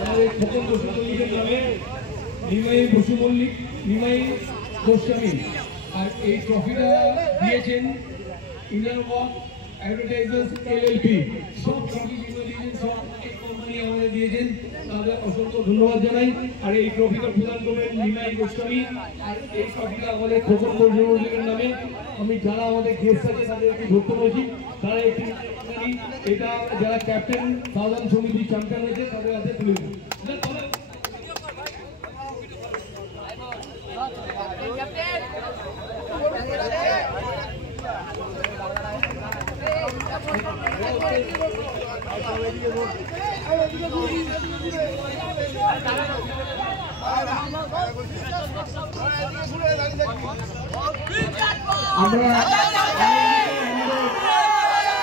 আমাদের খোকন বসু মল্লিকের নামে নিমাই বসু মল্লিক, নিমাই গোস্বামী। আর এই ট্রফিটা দিয়েছেন ইন্ডিয়ান অ্যাডভার্টাইজার্স এলএলপি। সব ট্রফি দিয়েছেন, সব কোম্পানি আমাদের দিয়েছেন, তাদের অসংখ্য ধন্যবাদ জানাই। আর এই ট্রফিটা প্রদান করবেন নিমাই গোস্বামী। আর এই ট্রফিটা আমাদের খোকন বসু মল্লিকের নামে। আমি যারা আমাদের গেস্ট আছে তাদেরকে ধরতে বলছি, তারা একটি এটা যারা ক্যাপ্টেন সাধারণ সমিতি চ্যাম্পিয়ন হয়েছে তাদের হাতে তুলে দিন। আমরা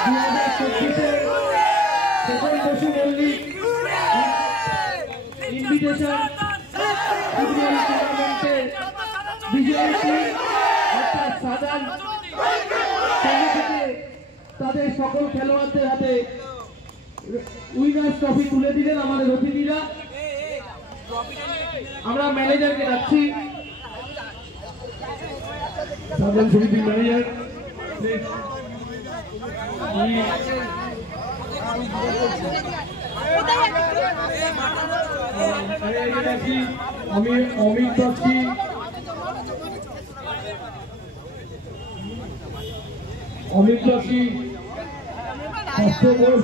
2024-এ খোকন বসু মল্লিক ইনভিটেশন ফুটবল টুর্নামেন্টে বিজয়ী টিম অর্থাৎ সাধারণ সমিতিকে তাদের সকল খেলোয়াড়দের হাতে উইনার্স ট্রফি তুলে দিলেন আমাদের অতিথিরা। আমরা ম্যানেজারকে ডাকছি, সাধারণ সমিতির ম্যানেজার আমি অমিত ডাকছি, অমিত ডাকছি, ঘোষ